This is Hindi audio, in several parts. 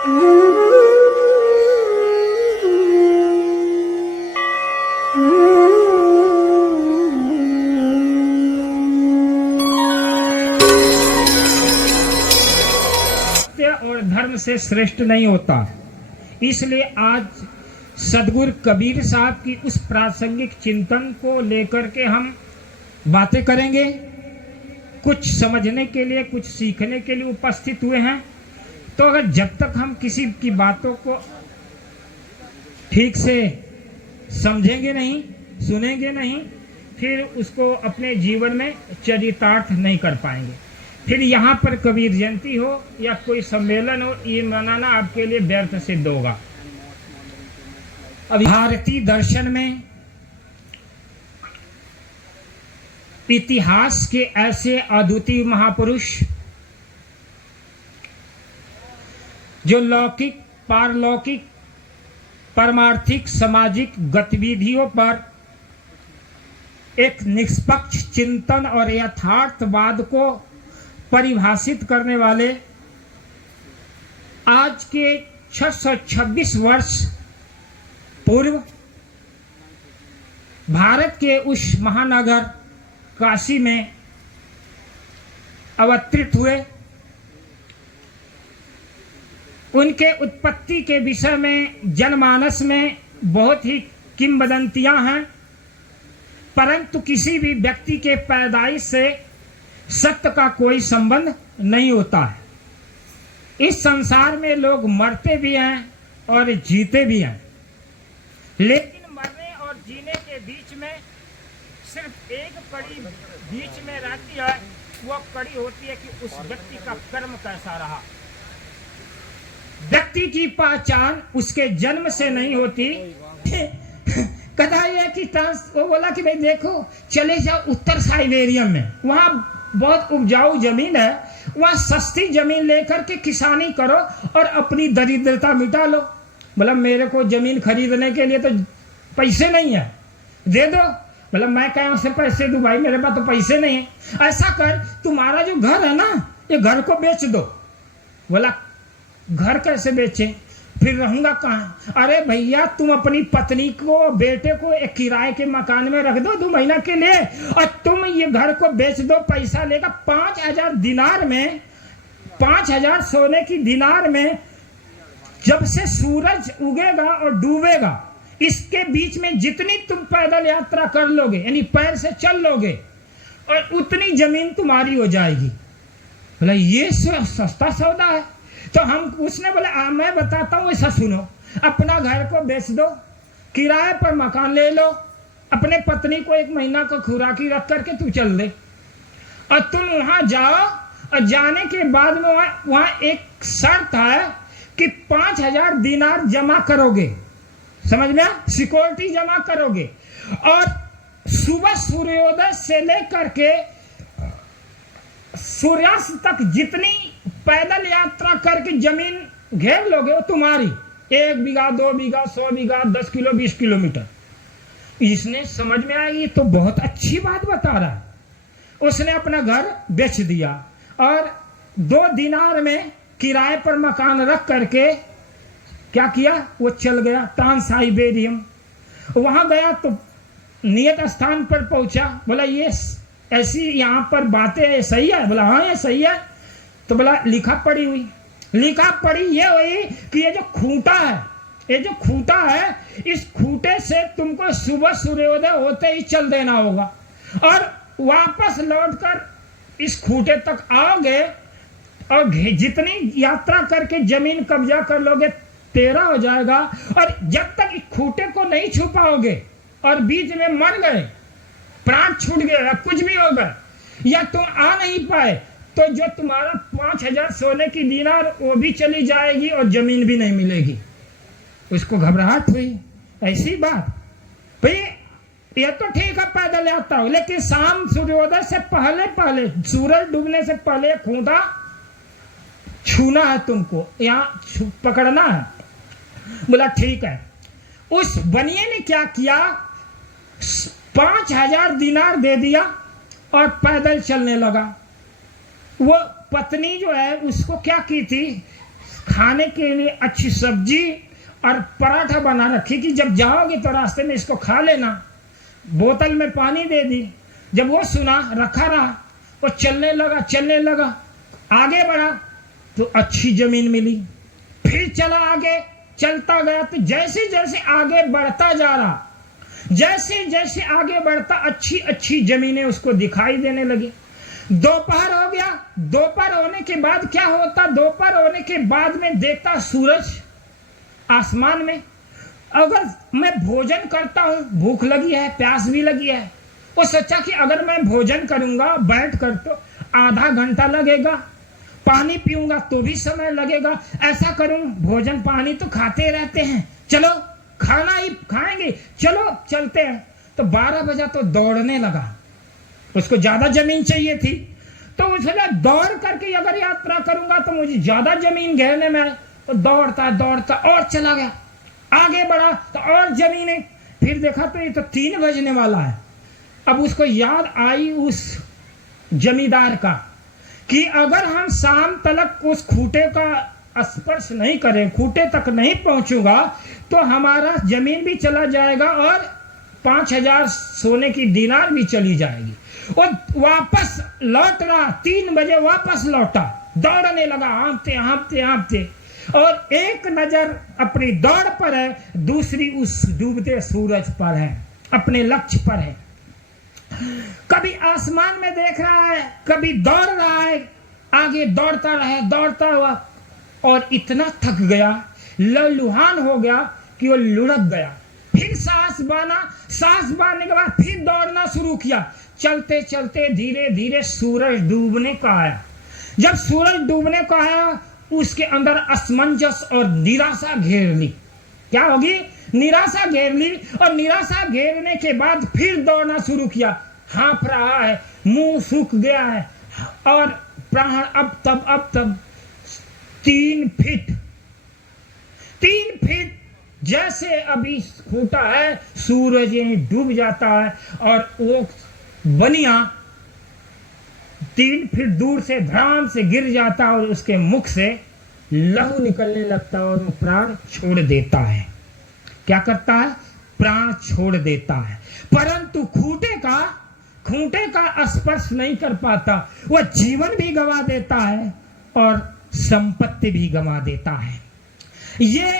और धर्म से श्रेष्ठ नहीं होता। इसलिए आज सदगुरु कबीर साहब की उस प्रासंगिक चिंतन को लेकर के हम बातें करेंगे। कुछ समझने के लिए, कुछ सीखने के लिए उपस्थित हुए हैं। तो अगर जब तक हम किसी की बातों को ठीक से समझेंगे नहीं, सुनेंगे नहीं, फिर उसको अपने जीवन में चरितार्थ नहीं कर पाएंगे। फिर यहाँ पर कबीर जयंती हो या कोई सम्मेलन हो, ये मनाना आपके लिए व्यर्थ सिद्ध होगा। अब भारतीय दर्शन में इतिहास के ऐसे अद्वितीय महापुरुष जो लौकिक, पारलौकिक, परमार्थिक, सामाजिक गतिविधियों पर एक निष्पक्ष चिंतन और यथार्थवाद को परिभाषित करने वाले आज के 626 वर्ष पूर्व भारत के उस महानगर काशी में अवतरित हुए। उनके उत्पत्ति के विषय में जनमानस में बहुत ही किंवदंतियां हैं, परंतु किसी भी व्यक्ति के पैदाइश से सत्य का कोई संबंध नहीं होता है। इस संसार में लोग मरते भी हैं और जीते भी हैं, लेकिन मरने और जीने के बीच में सिर्फ एक कड़ी बीच में रहती है। वो कड़ी होती है कि उस व्यक्ति का कर्म कैसा रहा। व्यक्ति की पहचान उसके जन्म से नहीं होती। कथा यह कि वो बोला कि भाई देखो, चले जाओ उत्तर साइबेरिया में, वहां बहुत उपजाऊ जमीन है, वहां सस्ती जमीन लेकर के किसानी करो और अपनी दरिद्रता मिटा लो। बोला मेरे को जमीन खरीदने के लिए तो पैसे नहीं है, दे दो। बोला मैं कहाँ से पैसे दूं भाई, मेरे पास तो पैसे नहीं है। ऐसा कर, तुम्हारा जो घर है ना, ये घर को बेच दो। बोला घर कैसे बेचे, फिर रहूंगा कहाँ? अरे भैया तुम अपनी पत्नी को, बेटे को एक किराए के मकान में रख दो 2 महीना के लिए, और तुम ये घर को बेच दो। पैसा लेगा 5000 दिनार में, 5000 सोने की दिनार में। जब से सूरज उगेगा और डूबेगा, इसके बीच में जितनी तुम पैदल यात्रा कर लोगे, यानी पैर से चल लोगे, और उतनी जमीन तुम्हारी हो जाएगी। बोला ये सस्ता सौदा है। तो हम, उसने बोला मैं बताता हूँ, ऐसा सुनो, अपना घर को बेच दो, किराए पर मकान ले लो, अपने पत्नी को 1 महीना का खुराकी रख करके तू चल दे, और तुम वहां जाओ। और जाने के बाद में वहां एक शर्त है कि 5000 दिनार जमा करोगे, समझ में, सिक्योरिटी जमा करोगे, और सुबह सूर्योदय से लेकर के सूर्यास्त तक जितनी पैदल यात्रा करके जमीन घेर लोगे वो तुम्हारी। 1 बीघा, 2 बीघा, 100 बीघा, 10 किलो, 20 किलोमीटर। इसने समझ में आई, तो बहुत अच्छी बात बता रहा है। उसने अपना घर बेच दिया और 2 दिनार में किराए पर मकान रख करके क्या किया, वो चल गया ट्रांस साइबेरियम। वहां गया तो नियत स्थान पर पहुंचा। बोला ये ऐसी यहाँ पर बातें सही है? बोला हाँ ये सही है। तो बोला लिखा पढ़ी हुई, लिखा पढ़ी ये हुई कि ये जो खूंटा है, ये जो खूंटा है, इस खूंटे से तुमको सुबह सूर्योदय होते ही चल देना होगा, और वापस लौटकर इस खूंटे तक आओगे, और जितनी यात्रा करके जमीन कब्जा कर लोगे 13 हो जाएगा। और जब तक इस खूंटे को नहीं छू पाओगे और बीच में मर गए, प्राण छूट गया, कुछ भी हो गया, या तुम आ नहीं पाए, तो जो तुम्हारा 5000 सोने की दिनार वो भी चली जाएगी और जमीन भी नहीं मिलेगी। उसको घबराहट हुई, ऐसी बात भाई ये तो ठीक है पैदल यात्रा हो, लेकिन शाम सूर्योदय से पहले पहले, सूरज डूबने से पहले खूंटा छूना है तुमको, यहाँ पकड़ना है। बोला ठीक है। उस बनिए ने क्या किया, 5000 दिनार दे दिया और पैदल चलने लगा। वो पत्नी जो है उसको क्या की थी, खाने के लिए अच्छी सब्जी और पराठा बना रखी कि जब जाओगे तो रास्ते में इसको खा लेना। बोतल में पानी दे दी। जब वो सुना, रखा रहा, वो चलने लगा, आगे बढ़ा तो अच्छी जमीन मिली। फिर चला आगे, चलता गया तो जैसे जैसे आगे बढ़ता जा रहा, जैसे जैसे आगे बढ़ता अच्छी अच्छी जमीनें उसको दिखाई देने लगी। दोपहर हो गया। दोपहर होने के बाद क्या होता, दोपहर होने के बाद में देखता सूरज आसमान में। अगर मैं भोजन करता हूं, भूख लगी है, प्यास भी लगी है, वो सोचा कि अगर मैं भोजन करूंगा बैठ कर तो आधा घंटा लगेगा, पानी पीऊंगा तो भी समय लगेगा। ऐसा करूं, भोजन पानी तो खाते रहते हैं, चलो खाना ही खाएंगे, चलो चलते हैं। तो 12 बजा तो दौड़ने लगा। उसको ज्यादा जमीन चाहिए थी, तो उसने दौड़ करके अगर यात्रा करूंगा तो मुझे ज्यादा जमीन घेरने में आए। तो दौड़ता दौड़ता और चला गया, आगे बढ़ा तो और जमीनें। फिर देखा तो ये तो 3 बजने वाला है। अब उसको याद आई उस जमींदार का कि अगर हम शाम तक उस खूंटे का स्पर्श नहीं करें, खूंटे तक नहीं पहुंचूंगा तो हमारा जमीन भी चला जाएगा और 5000 सोने की दीनार भी चली जाएगी। और वापस लौट रहा, 3 बजे वापस लौटा, दौड़ने लगा, हाँफते हाँफते हाँफते। और एक नजर अपनी दौड़ पर है, दूसरी उस डूबते सूरज पर है, अपने लक्ष्य पर है। कभी आसमान में देख रहा है, कभी दौड़ रहा है, आगे दौड़ता रहे, दौड़ता हुआ, और इतना थक गया, लहूलुहान हो गया कि वो लुढ़क गया। फिर सांस बांधने के बाद फिर दौड़ना शुरू किया। चलते चलते धीरे धीरे सूरज डूबने का आया। जब सूरज डूबने को आया, उसके अंदर असमंजस और निराशा घेर ली। क्या होगी? निराशा घेर ली। और निराशा घेरने के बाद फिर दौड़ना शुरू किया। हाँफ रहा है, मुंह सूख गया है, और प्राण अब तब 3 फीट जैसे अभी फूटा है, सूरज डूब जाता है और वो बनिया 3 फीट दूर से धड़ाम से गिर जाता है और उसके मुख से लहू निकलने लगता है और वो प्राण छोड़ देता है। क्या करता है? प्राण छोड़ देता है। परंतु खूंटे का स्पर्श नहीं कर पाता। वह जीवन भी गंवा देता है और संपत्ति भी गंवा देता है। ये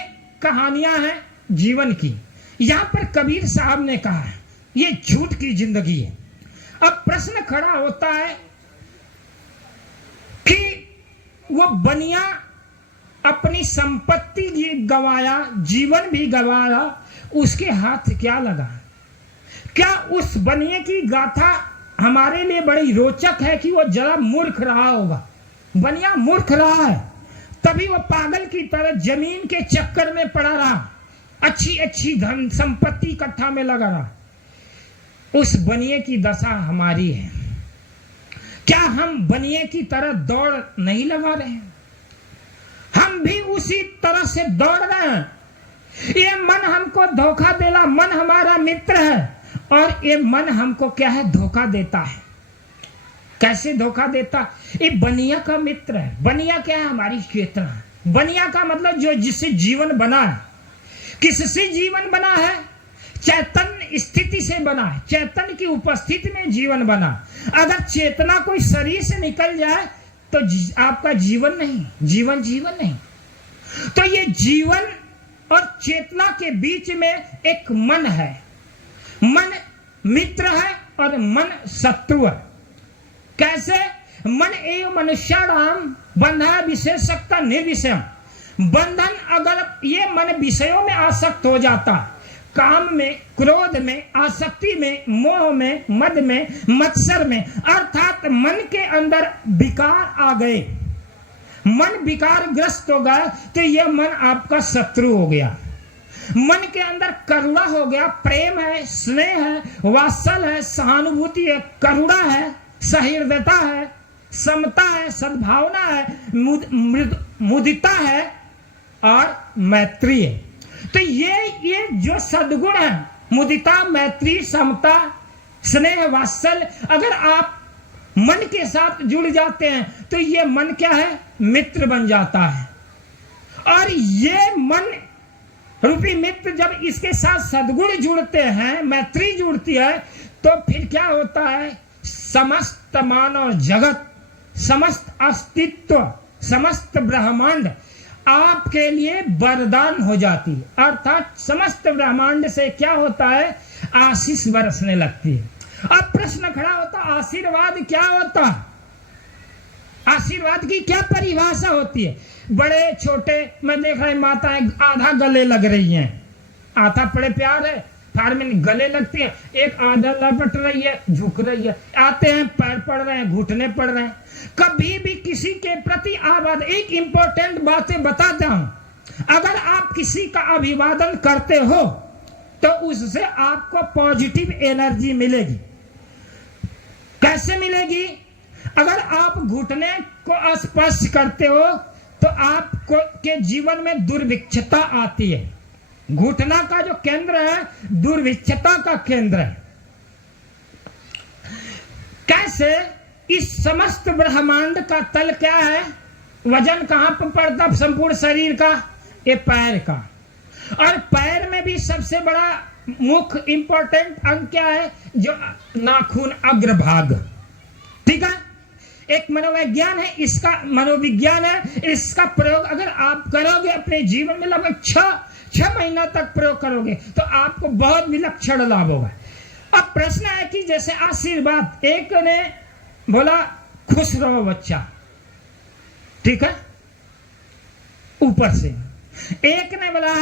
कहानियां हैं जीवन की। यहां पर कबीर साहब ने कहा है ये झूठ की जिंदगी है। अब प्रश्न खड़ा होता है कि वो बनिया अपनी संपत्ति भी गंवाया, जीवन भी गंवाया, उसके हाथ क्या लगा? क्या उस बनिए की गाथा हमारे लिए बड़ी रोचक है कि वो जरा मूर्ख रहा होगा? बनिया मूर्ख रहा है, तभी वो पागल की तरह जमीन के चक्कर में पड़ा रहा, अच्छी अच्छी धन संपत्ति इकट्ठा में लगा रहा। उस बनिए की दशा हमारी है। क्या हम बनिए की तरह दौड़ नहीं लगा रहे हैं? हम भी उसी तरह से दौड़ रहे हैं। ये मन हमको धोखा देला, मन हमारा मित्र है और ये मन हमको क्या है? धोखा देता है। कैसे धोखा देता? ये बनिया का मित्र है। बनिया क्या है? हमारी चेतना। बनिया का मतलब जो जिससे जीवन बना है। किससे जीवन बना है? चैतन्य स्थिति से बना है, चैतन्य की उपस्थिति में जीवन बना। अगर चेतना कोई शरीर से निकल जाए तो आपका जीवन नहीं, जीवन नहीं। तो ये जीवन और चेतना के बीच में एक मन है। मन मित्र है और मन शत्रु है। कैसे? मन एवं मनुष्याणाम बंधन विशेषता निर्विषयम। बंधन, अगर ये मन विषयों में आसक्त हो जाता, काम में, क्रोध में, आसक्ति में, मोह में, मद में, मत्सर में, अर्थात मन के अंदर विकार आ गए, मन विकारग्रस्त हो गया, तो यह मन आपका शत्रु हो गया। मन के अंदर करुणा हो गया, प्रेम है, स्नेह है, वात्सल है, सहानुभूति है, करुणा है, सहृदयता है, समता है, सद्भावना है, मुदिता है और मैत्री है। तो ये जो सद्गुण है, मुदिता, मैत्री, समता, स्नेह, वात्सल, अगर आप मन के साथ जुड़ जाते हैं तो ये मन क्या है? मित्र बन जाता है। और ये मन रूपी मित्र जब इसके साथ सद्गुण जुड़ते हैं, मैत्री जुड़ती है, तो फिर क्या होता है, समस्त मानव जगत, समस्त अस्तित्व, समस्त ब्रह्मांड आपके लिए वरदान हो जाती है। अर्थात समस्त ब्रह्मांड से क्या होता है, आशीष बरसने लगती है। अब प्रश्न खड़ा होता, आशीर्वाद क्या होता, आशीर्वाद की क्या परिभाषा होती है। बड़े छोटे मैं देख रहा हूं माताएं आधा गले लग रही हैं, आधा बड़े प्यार है फार में गले लगती है, एक आधा लपट रही है, झुक रही है, आते हैं पैर पड़ रहे हैं, घुटने पड़ रहे हैं। कभी भी किसी के प्रति आवाज, एक इंपॉर्टेंट बातें बताता हूं, अगर आप किसी का अभिवादन करते हो तो उससे आपको पॉजिटिव एनर्जी मिलेगी। कैसे मिलेगी, अगर आप घुटने को स्पर्श करते हो तो आपको के जीवन में दुर्भिक्षता आती है। घुटना का जो केंद्र है दुर्भिक्षता का केंद्र है। कैसे, इस समस्त ब्रह्मांड का तल क्या है, वजन कहां पर पड़ता संपूर्ण शरीर का, ये पैर का, और पैर में भी सबसे बड़ा मुख्य इंपॉर्टेंट अंग क्या है, जो नाखून अग्रभाग। ठीक है, एक मनोविज्ञान है, इसका मनोविज्ञान है, इसका प्रयोग अगर आप करोगे अपने जीवन में लगभग 6 महीना तक प्रयोग करोगे तो आपको बहुत विलक्षण लाभ होगा। अब प्रश्न है कि जैसे आशीर्वाद, एक ने बोला खुश रहो बच्चा, ठीक है, ऊपर से, एक ने बोला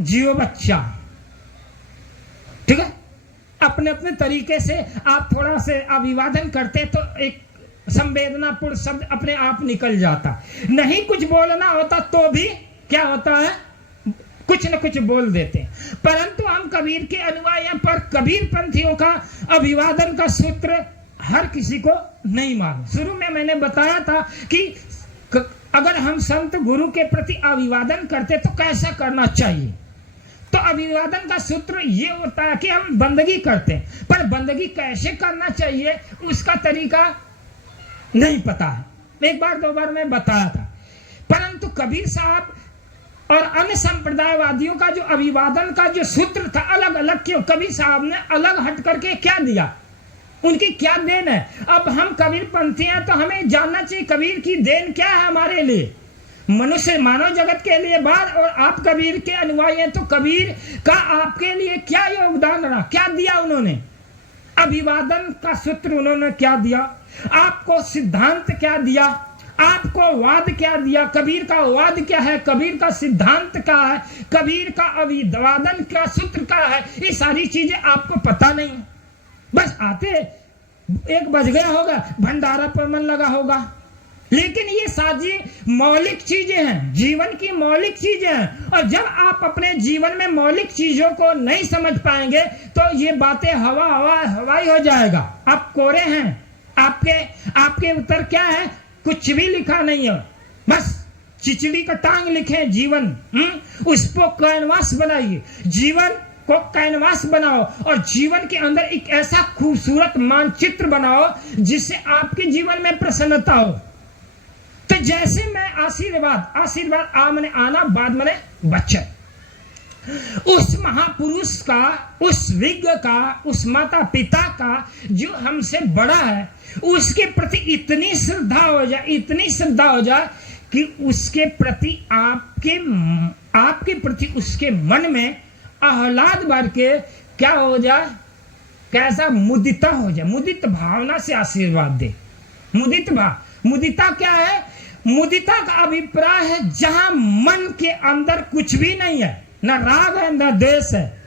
जियो बच्चा, ठीक है, अपने अपने तरीके से आप थोड़ा से अभिवादन करते तो एक संवेदनापूर्ण शब्द अपने आप निकल जाता। नहीं कुछ बोलना होता तो भी क्या होता है, कुछ न कुछ बोल देते हैं। परंतु हम कबीर के अनुयायी पर कबीर पंथियों का अभिवादन का सूत्र हर किसी को नहीं मालूम। शुरू में मैंने बताया था कि अगर हम संत गुरु के प्रति अभिवादन करते तो कैसा करना चाहिए। तो अभिवादन का सूत्र ये होता है कि हम बंदगी करते हैं, पर बंदगी कैसे करना चाहिए उसका तरीका नहीं पता है। एक बार 2 बार मैं बताया था। परंतु कबीर साहब और अन्य संप्रदायवादियों का जो अभिवादन का जो सूत्र था अलग अलग क्यों, कबीर साहब ने अलग हट करके क्या दिया, उनकी क्या देन है। अब हम कबीर पंथी हैं तो हमें जानना चाहिए कबीर की देन क्या है हमारे लिए, मनुष्य मानव जगत के लिए बात। और आप कबीर के अनुयायी हैं तो कबीर का आपके लिए क्या योगदान रहा, क्या दिया उन्होंने, अभिवादन का सूत्र उन्होंने क्या दिया, आपको सिद्धांत क्या दिया, आपको वाद क्या दिया, कबीर का वाद क्या है, कबीर का सिद्धांत क्या है, कबीर का अभिवादन का सूत्र क्या है, ये सारी चीजें आपको पता नहीं। बस आते 1 बज गया होगा, भंडारा पर मन लगा होगा, लेकिन ये सारी मौलिक चीजें हैं, जीवन की मौलिक चीजें हैं। और जब आप अपने जीवन में मौलिक चीजों को नहीं समझ पाएंगे तो ये बातें हवाई हो जाएगा। आप कोरे हैं, आपके उत्तर क्या है, कुछ भी लिखा नहीं है, बस चिचड़ी का टांग लिखे जीवन। उसको कैनवास बनाइए, जीवन को कैनवास बनाओ और जीवन के अंदर एक ऐसा खूबसूरत मानचित्र बनाओ जिससे आपके जीवन में प्रसन्नता हो। तो जैसे मैं आशीर्वाद आमने आना, बाद में बच्चन, उस महापुरुष का, उस विज्ञ का, उस माता पिता का जो हमसे बड़ा है, उसके प्रति इतनी श्रद्धा हो जाए कि उसके प्रति आपके प्रति उसके मन में आह्लाद भर के क्या हो जाए, कैसा मुदिता हो जाए, मुदित भावना से आशीर्वाद दे। मुदिता क्या है, मुदिता का अभिप्राय है जहां मन के अंदर कुछ भी नहीं है, न राग है न द्वेष है।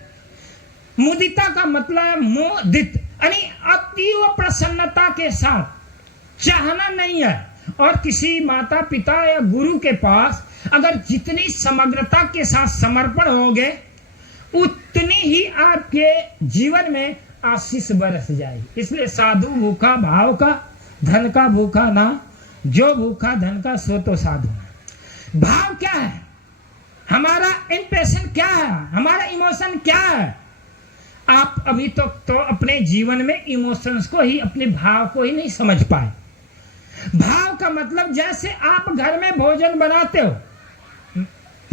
मुदिता का मतलब है मोदित, यानी अतीव प्रसन्नता के साथ, चाहना नहीं है। और किसी माता पिता या गुरु के पास अगर जितनी समग्रता के साथ समर्पण होगे उतनी ही आपके जीवन में आशीष बरस जाएगी। इसलिए साधु भूखा भाव का, धन का भूखा ना, जो भूखा धन का सो तो साधु। भाव क्या है, हमारा इंप्रेशन क्या है, हमारा इमोशन क्या है। आप अभी तो अपने जीवन में इमोशंस को ही, अपने भाव को ही नहीं समझ पाए। भाव का मतलब जैसे आप घर में भोजन बनाते हो,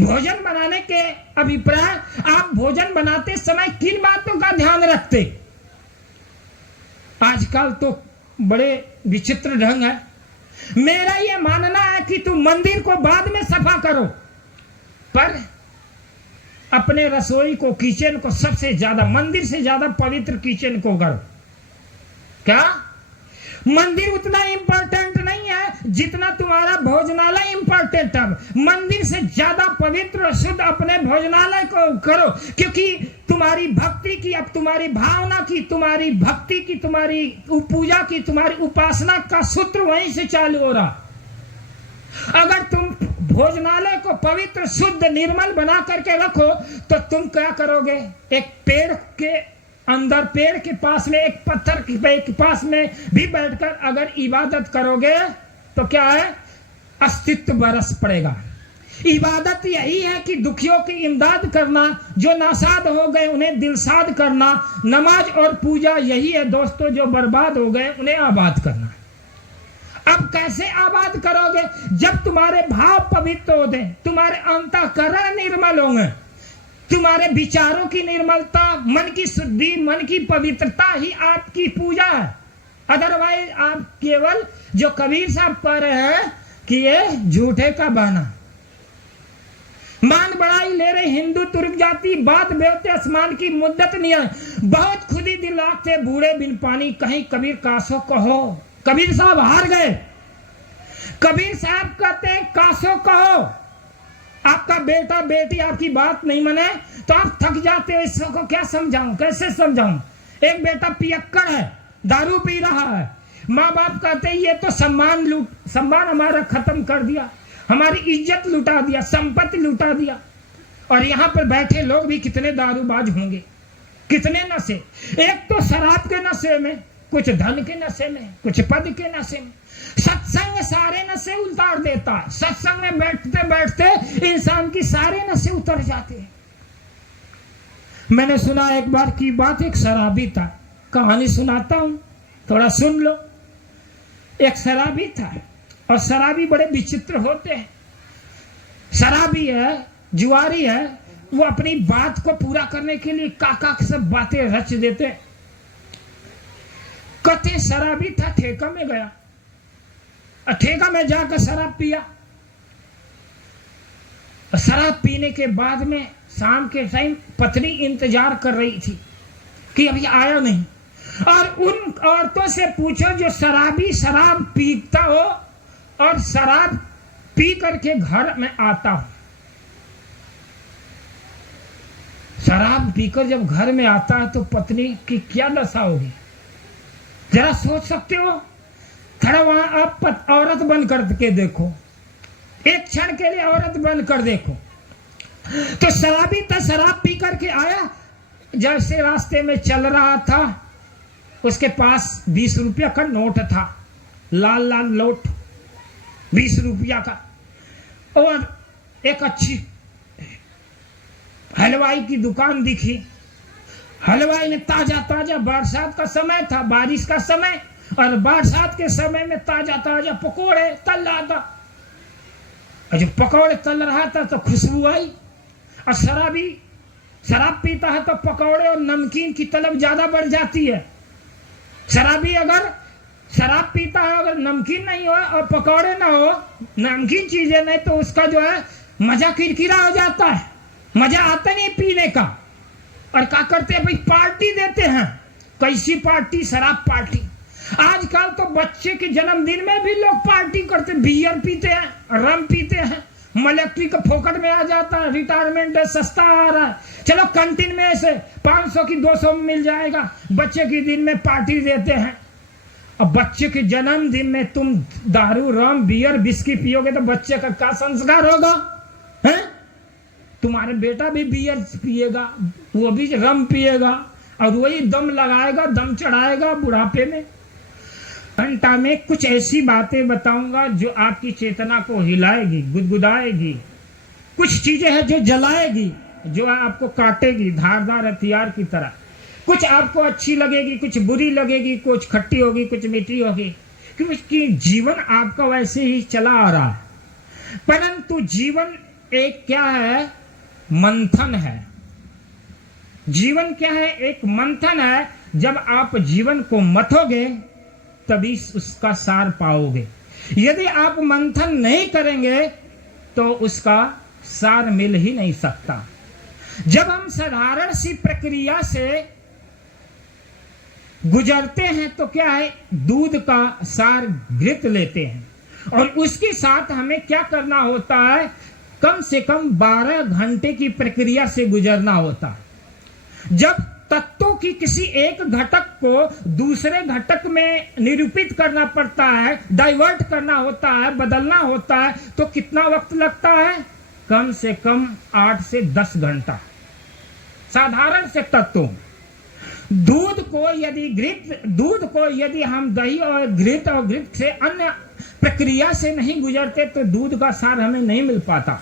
भोजन बनाने के अभिप्राय, आप भोजन बनाते समय किन बातों का ध्यान रखते? आजकल तो बड़े विचित्र ढंग है। मेरा यह मानना है कि तुम मंदिर को बाद में सफा करो, पर अपने रसोई को, किचन को सबसे ज्यादा, मंदिर से ज्यादा पवित्र किचन को करो। क्या मंदिर उतना इंपॉर्टेंट नहीं है जितना तुम्हारा भोजनालय इंपॉर्टेंट है? मंदिर से ज्यादा पवित्र और शुद्ध अपने भोजनालय को करो, क्योंकि तुम्हारी भक्ति की, अब तुम्हारी भावना की, तुम्हारी भक्ति की, तुम्हारी पूजा की, तुम्हारी उपासना का सूत्र वहीं से चालू हो रहा। अगर तुम भोजनालय को पवित्र, शुद्ध, निर्मल बना करके रखो तो तुम क्या करोगे? एक पेड़ के अंदर, पेड़ के पास में, एक पत्थर के पास में भी बैठकर अगर इबादत करोगे तो क्या है? अस्तित्व बरस पड़ेगा। इबादत यही है कि दुखियों की इमदाद करना, जो नासाद हो गए उन्हें दिलसाद करना। नमाज और पूजा यही है दोस्तों, जो बर्बाद हो गए उन्हें आबाद करना। अब कैसे आबाद करोगे? जब तुम्हारे भाव पवित्र होते, तुम्हारे अंतःकरण निर्मल होंगे, तुम्हारे विचारों की निर्मलता, मन की शुद्धि, मन की पवित्रता ही आपकी पूजा है। अदरवाइज आप केवल, जो कबीर साहब कह रहे हैं कि ये झूठे का बहाना, मान बढ़ाई ले रहे हिंदू तुर्क जाति, बात बेवते आसमान की मुद्दत नहीं है। बहुत खुदी दिल थे बूढ़े बिन पानी, कहीं कबीर कासो कहो। कबीर साहब हार गए। कबीर साहब कहते हैं कासो कहो। आपका बेटा बेटी आपकी बात नहीं माने तो आप थक जाते हो। इसको क्या समझाऊं, कैसे समझाऊं? एक बेटा पियक्कड़ है, दारू पी रहा है, माँ बाप कहते हैं ये तो सम्मान हमारा खत्म कर दिया, हमारी इज्जत लुटा दिया, संपत्ति लुटा दिया। और यहाँ पर बैठे लोग भी कितने दारूबाज होंगे, कितने नशे। एक तो शराब के नशे में, कुछ धन के नशे में, कुछ पद के नशे में। सत्संग सारे नशे उतार देता है। सत्संग में बैठते बैठते इंसान की सारे नशे उतर जाते हैं। मैंने सुना एक बार की बात, एक शराबी था, कहानी सुनाता हूं, थोड़ा सुन लो। एक शराबी था, और शराबी बड़े विचित्र होते हैं। शराबी है, जुआरी है, वो अपनी बात को पूरा करने के लिए काका सब बातें रच देते हैं। कथे शराबी था, ठेका में गया, ठेका में जाकर शराब पिया। शराब पीने के बाद में शाम के टाइम पत्नी इंतजार कर रही थी कि अभी आया नहीं। और उन औरतों से पूछो जो शराबी शराब पीता हो और शराब पी करके घर में आता हो। शराब पीकर जब घर में आता है तो पत्नी की क्या दशा होगी, जरा सोच सकते हो? थोड़ा वहां आप औरत बन करके देखो, एक क्षण के लिए औरत बन कर देखो। तो शराबी था, शराब पी करके आया, जैसे रास्ते में चल रहा था उसके पास 20 रुपया का नोट था, लाल लाल नोट 20 रुपया का। और एक अच्छी हलवाई की दुकान दिखी। हलवाई ने ताजा ताजा, बरसात का समय था, बारिश का समय, और बरसात के समय में ताजा ताजा पकोड़े तल रहा था। और जब पकोड़े तल रहा था तो खुशबू आई। और शराबी शराब पीता है तो पकोड़े और नमकीन की तलब ज्यादा बढ़ जाती है। शराबी अगर शराब पीता है, अगर नमकीन नहीं हो और पकोड़े ना हो, नमकीन चीजें नहीं, तो उसका जो है मजा किरकिरा हो जाता है, मजा आता नहीं पीने का। और क्या करते हैं भाई, पार्टी देते हैं। कैसी पार्टी? शराब पार्टी। आजकल तो बच्चे के जन्मदिन में भी लोग पार्टी करते, बियर पीते हैं, रम पीते हैं, मलेक्ट्री का फोकट में आ जाता है, रिटायरमेंट है, सस्ता आ रहा है, चलो कैंटीन में से 500 की 200 में मिल जाएगा। बच्चे के दिन में पार्टी देते हैं। अब बच्चे के जन्मदिन में तुम दारू, रम, बियर, बिस्की पियोगे तो बच्चे का क्या संस्कार होगा? हैं? तुम्हारे बेटा भी बियर पिएगा, वो भी रम पिएगा, और वही दम लगाएगा, दम चढ़ाएगा बुढ़ापे में। घंटा में कुछ ऐसी बातें बताऊंगा जो आपकी चेतना को हिलाएगी, गुदगुदाएगी। कुछ चीजें हैं जो जलाएगी, जो आपको काटेगी धारदार हथियार की तरह। कुछ आपको अच्छी लगेगी, कुछ बुरी लगेगी, कुछ खट्टी होगी, कुछ मीठी होगी, क्योंकि जीवन आपका वैसे ही चला आ रहा है। परंतु जीवन एक क्या है, मंथन है। जीवन क्या है, एक मंथन है। जब आप जीवन को मथोगे तभी उसका सार पाओगे। यदि आप मंथन नहीं करेंगे तो उसका सार मिल ही नहीं सकता। जब हम साधारण सी प्रक्रिया से गुजरते हैं तो क्या है, दूध का सार घृत लेते हैं, और उसके साथ हमें क्या करना होता है, कम से कम 12 घंटे की प्रक्रिया से गुजरना होता है। जब तत्वों की किसी एक घटक को दूसरे घटक में निरूपित करना पड़ता है, डाइवर्ट करना होता है, बदलना होता है, तो कितना वक्त लगता है, कम से कम 8 से 10 घंटा। साधारण से तत्वों, दूध को यदि हम दही और घृत से अन्य प्रक्रिया से नहीं गुजरते तो दूध का सार हमें नहीं मिल पाता।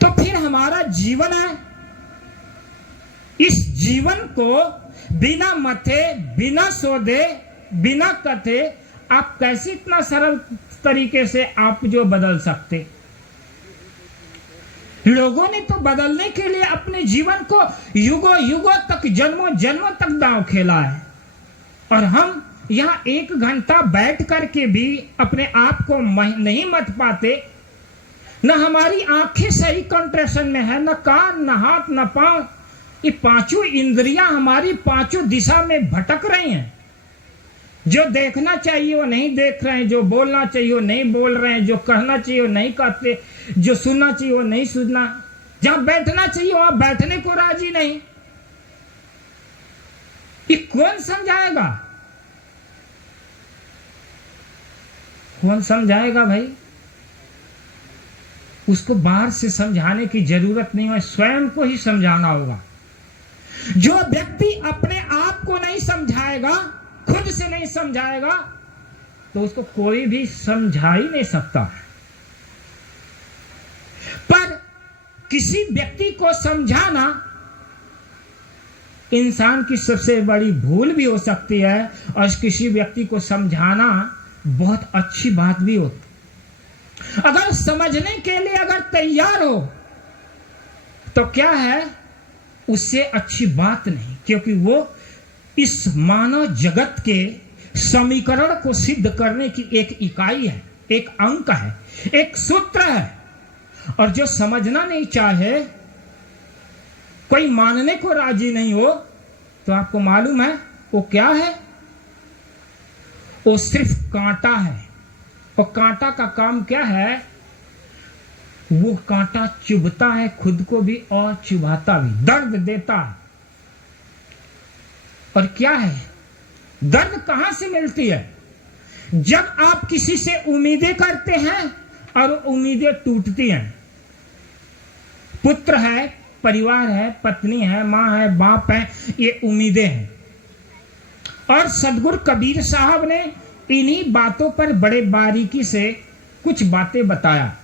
तो फिर हमारा जीवन है, इस जीवन को बिना मथे, बिना सोधे, बिना कथे आप कैसे इतना सरल तरीके से आप जो बदल सकते। लोगों ने तो बदलने के लिए अपने जीवन को युगों युगों तक, जन्मों जन्मों तक दांव खेला है, और हम यहाँ 1 घंटा बैठ करके भी अपने आप को नहीं मत पाते। न हमारी आंखें सही कंट्रेशन में है, न कान, न हाथ, न पांव। ये पांचों इंद्रियां हमारी पांचों दिशा में भटक रही हैं। जो देखना चाहिए वो नहीं देख रहे हैं, जो बोलना चाहिए वो नहीं बोल रहे हैं, जो कहना चाहिए वो नहीं कहते, जो सुनना चाहिए वो नहीं सुनना, जहां बैठना चाहिए वहां बैठने को राजी नहीं। ये कौन समझाएगा, कौन समझाएगा भाई? उसको बाहर से समझाने की जरूरत नहीं है, स्वयं को ही समझाना होगा। जो व्यक्ति अपने आप को नहीं समझाएगा, खुद से नहीं समझाएगा, तो उसको कोई भी समझा ही नहीं सकता। पर किसी व्यक्ति को समझाना इंसान की सबसे बड़ी भूल भी हो सकती है, और किसी व्यक्ति को समझाना बहुत अच्छी बात भी होती। अगर समझने के लिए अगर तैयार हो तो क्या है, उससे अच्छी बात नहीं, क्योंकि वो इस मानव जगत के समीकरण को सिद्ध करने की एक इकाई है, एक अंक है, एक सूत्र है। और जो समझना नहीं चाहे, कोई मानने को राजी नहीं हो, तो आपको मालूम है वो क्या है, वो सिर्फ कांटा है। और कांटा का काम क्या है, वो कांटा चुभता है खुद को भी और चुभाता भी, दर्द देता है। और क्या है, दर्द कहां से मिलती है, जब आप किसी से उम्मीदें करते हैं और उम्मीदें टूटती हैं। पुत्र है, परिवार है, पत्नी है, मां है, बाप है, ये उम्मीदें हैं। और सदगुरु कबीर साहब ने इन्हीं बातों पर बड़े बारीकी से कुछ बातें बताया।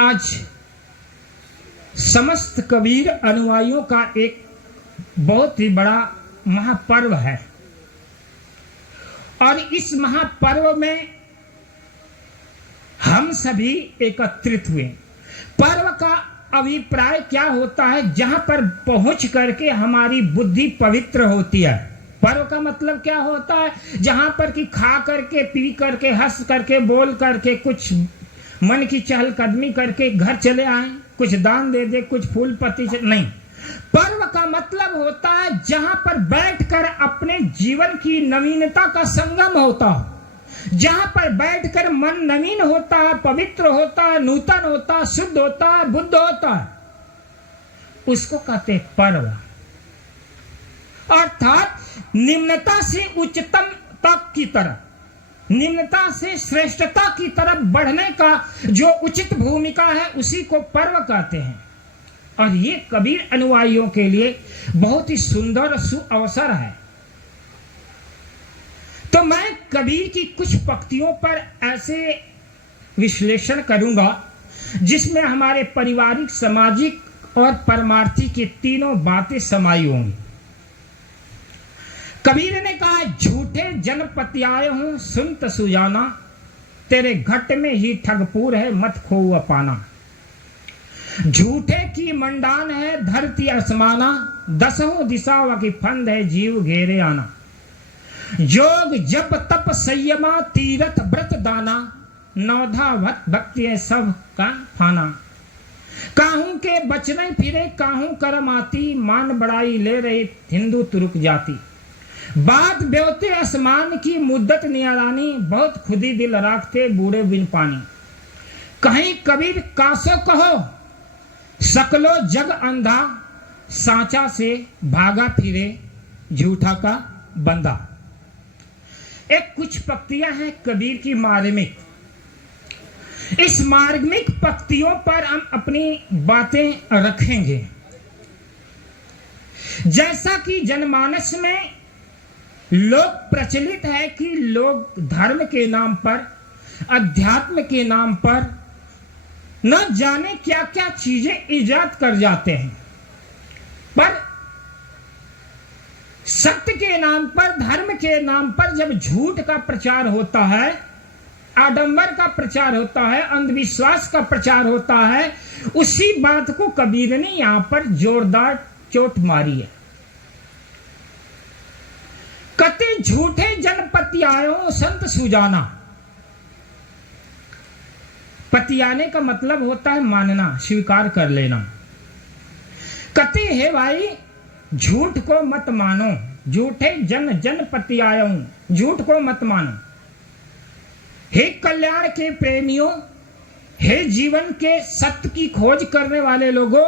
आज समस्त कबीर अनुयायियों का एक बहुत ही बड़ा महापर्व है, और इस महापर्व में हम सभी एकत्रित हुए। पर्व का अभिप्राय क्या होता है, जहां पर पहुंच करके हमारी बुद्धि पवित्र होती है। पर्व का मतलब क्या होता है, जहां पर कि खा करके, पी करके, हंस करके, बोल करके, कुछ मन की चहलकदमी करके घर चले आए, कुछ दान दे दे, कुछ फूल पत्ती नहीं। पर्व का मतलब होता है जहां पर बैठकर अपने जीवन की नवीनता का संगम होता है, जहां पर बैठकर मन नवीन होता है, पवित्र होता है, नूतन होता है, शुद्ध होता है, बुद्ध होता है, उसको कहते हैं पर्व। अर्थात निम्नता से उच्चतम तक की तरफ, निम्नता से श्रेष्ठता की तरफ बढ़ने का जो उचित भूमिका है, उसी को पर्व कहते हैं। और ये कबीर अनुयायियों के लिए बहुत ही सुंदर सुअवसर है। तो मैं कबीर की कुछ पंक्तियों पर ऐसे विश्लेषण करूंगा जिसमें हमारे पारिवारिक, सामाजिक और परमार्थी की तीनों बातें समाई होंगी। कबीर ने कहा, झूठे जन पतियाए हूं सुनत सुजाना, तेरे घट में ही ठगपूर है मत खोऊ पाना। झूठे की मंडान है धरती आसमाना, दसों दिशाओं की फंद है जीव घेरे आना। जोग जप तप संयमा तीरथ व्रत दाना, नौधा भक्ति है सब का फाना। काहू के बचने फिरे काहू कर्म आती, मान बड़ाई ले रहे हिंदू तुर्क जाति। बात ब्योते आसमान की मुद्दत नियरानी, बहुत खुदी दिल राखते बूढ़े बिन पानी। कहीं कबीर कासो कहो सकलो जग अंधा, सांचा से भागा फिरे झूठा का बंदा। एक कुछ पंक्तियां हैं कबीर की मार्मिक। इस मार्मिक पंक्तियों पर हम अपनी बातें रखेंगे। जैसा कि जनमानस में लोग प्रचलित है कि लोग धर्म के नाम पर, अध्यात्म के नाम पर न जाने क्या क्या चीजें इजाद कर जाते हैं, पर सत्य के नाम पर, धर्म के नाम पर जब झूठ का प्रचार होता है, आडंबर का प्रचार होता है, अंधविश्वास का प्रचार होता है, उसी बात को कबीर ने यहां पर जोरदार चोट मारी है। कते झूठे जनपति आयो संत सुजाना। पतियाने का मतलब होता है मानना, स्वीकार कर लेना। कते है भाई झूठ को मत मानो, झूठे जन पतियायो, झूठ को मत मानो। हे कल्याण के प्रेमियों, हे जीवन के सत्य की खोज करने वाले लोगों,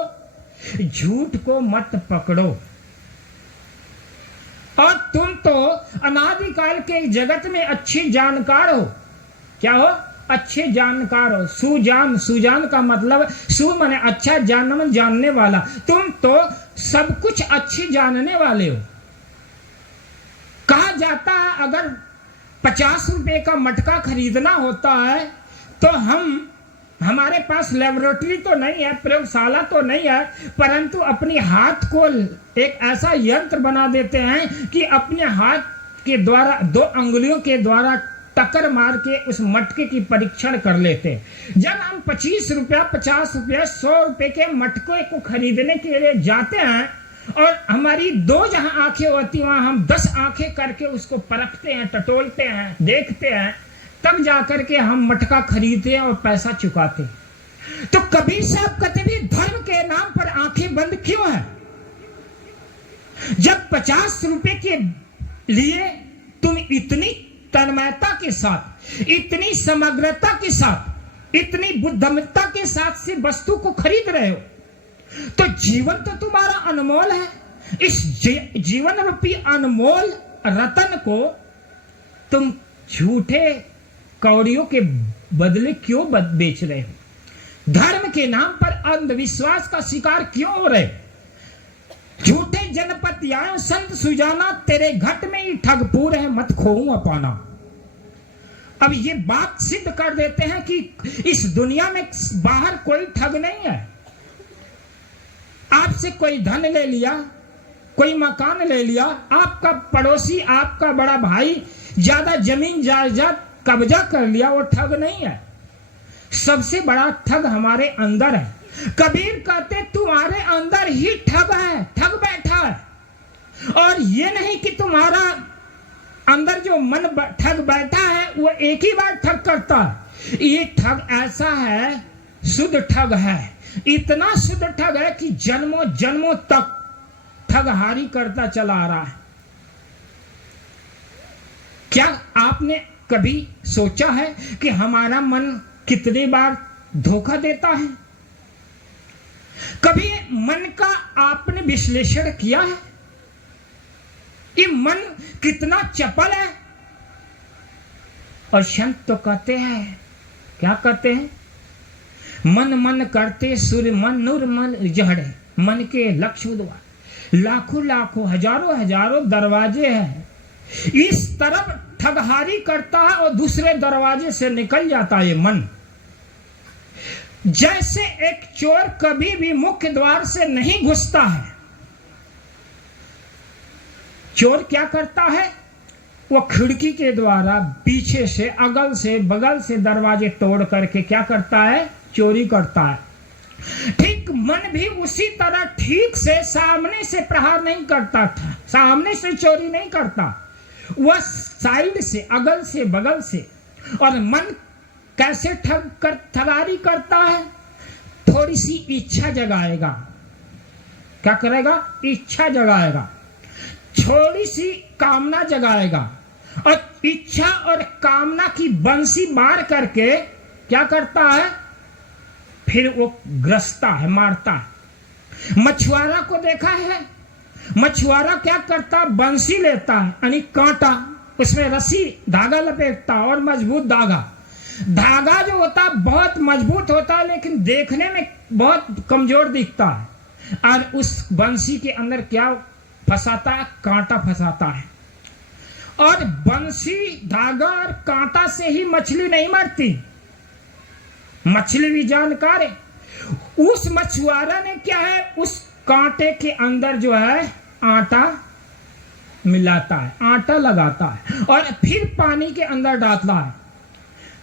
झूठ को मत पकड़ो। और तुम तो अनादिकाल के जगत में अच्छे जानकार हो। क्या हो? अच्छे जानकार हो। सुजान का मतलब सु माने अच्छा, जानने वाला। तुम तो सब कुछ अच्छे जानने वाले हो। कहा जाता है अगर 50 रुपए का मटका खरीदना होता है तो हमारे पास लेबोरेटरी तो नहीं है, प्रयोगशाला तो नहीं है, परंतु अपने हाथ को एक ऐसा यंत्र बना देते हैं कि अपने हाथ के द्वारा 2 अंगुलियों के द्वारा टक्कर मार के उस मटके की परीक्षण कर लेते हैं। जब हम 25 रुपया, 50 रुपया, 100 रुपए के मटके को खरीदने के लिए जाते हैं और हमारी 2 जहां आंखें होती वहां हम 10 आंखें करके उसको परखते हैं, टटोलते हैं, देखते हैं, तब जाकर के हम मटका खरीदते हैं और पैसा चुकाते हैं। तो कबीर साहब कहते भी धर्म के नाम पर आंखें बंद क्यों है? जब 50 रुपए के लिए तुम इतनी तन्मयता के साथ, इतनी समग्रता के साथ, इतनी बुद्धिमत्ता के साथ से वस्तु को खरीद रहे हो, तो जीवन तो तुम्हारा अनमोल है। इस जीवन रूपी अनमोल रतन को तुम झूठे कौड़ियों के बदले क्यों बेच रहे हो? धर्म के नाम पर अंधविश्वास का शिकार क्यों हो रहे? झूठे जनपति आयो संत सुजाना, तेरे घट में ही ठगपूर है, मत खोऊं अपाना। अब ये बात सिद्ध कर देते हैं कि इस दुनिया में बाहर कोई ठग नहीं है। आपसे कोई धन ले लिया, कोई मकान ले लिया, आपका पड़ोसी, आपका बड़ा भाई ज्यादा जमीन जायदाद कब्जा कर लिया, वो ठग नहीं है। सबसे बड़ा ठग हमारे अंदर है। कबीर कहते तुम्हारे अंदर ही ठग है, ठग बैठा है। और ये नहीं कि तुम्हारा अंदर जो मन ठग बैठा है वो एक ही बार ठग करता है। ये ठग ऐसा है, शुद्ध ठग है, इतना शुद्ध ठग है कि जन्मों जन्मों तक ठगहारी करता चला आ रहा है। क्या आपने कभी सोचा है कि हमारा मन कितनी बार धोखा देता है? कभी मन का आपने विश्लेषण किया है? ये मन कितना चपल है। और संत तो कहते हैं, क्या कहते हैं? मन मन करते सूर्य मन नूर मन जहड़े, मन के लक्ष्य द्वार लाखों लाखों हजारों हजारों दरवाजे हैं। इस तरफ ठगहारी करता है और दूसरे दरवाजे से निकल जाता है ये मन। जैसे एक चोर कभी भी मुख्य द्वार से नहीं घुसता है। चोर क्या करता है? वो खिड़की के द्वारा पीछे से, अगल से, बगल से दरवाजे तोड़ करके क्या करता है? चोरी करता है। ठीक मन भी उसी तरह ठीक से सामने से प्रहार नहीं करता था, सामने से चोरी नहीं करता, वह साइड से, अगल से, बगल से। और मन कैसे ठगारी करता है? थोड़ी सी इच्छा जगाएगा। क्या करेगा? इच्छा जगाएगा, थोड़ी सी कामना जगाएगा, और इच्छा और कामना की बंसी मार करके क्या करता है? फिर वो ग्रसता है, मारता है। मछुआरा को देखा है? मछुआरा क्या करता? बंसी लेता है, यानी कांटा, उसमें रस्सी, धागा लपेटता, और मजबूत धागा। धागा जो होता बहुत मजबूत होता है, लेकिन देखने में बहुत कमजोर दिखता है। और उस बंसी के अंदर क्या फंसाता है? कांटा फंसाता है। और बंसी, धागा और कांटा से ही मछली नहीं मरती, मछली भी जानकार है। उस मछुआरा ने क्या है? उस कांटे के अंदर जो है आटा मिलाता है, आटा लगाता है, और फिर पानी के अंदर डालता है।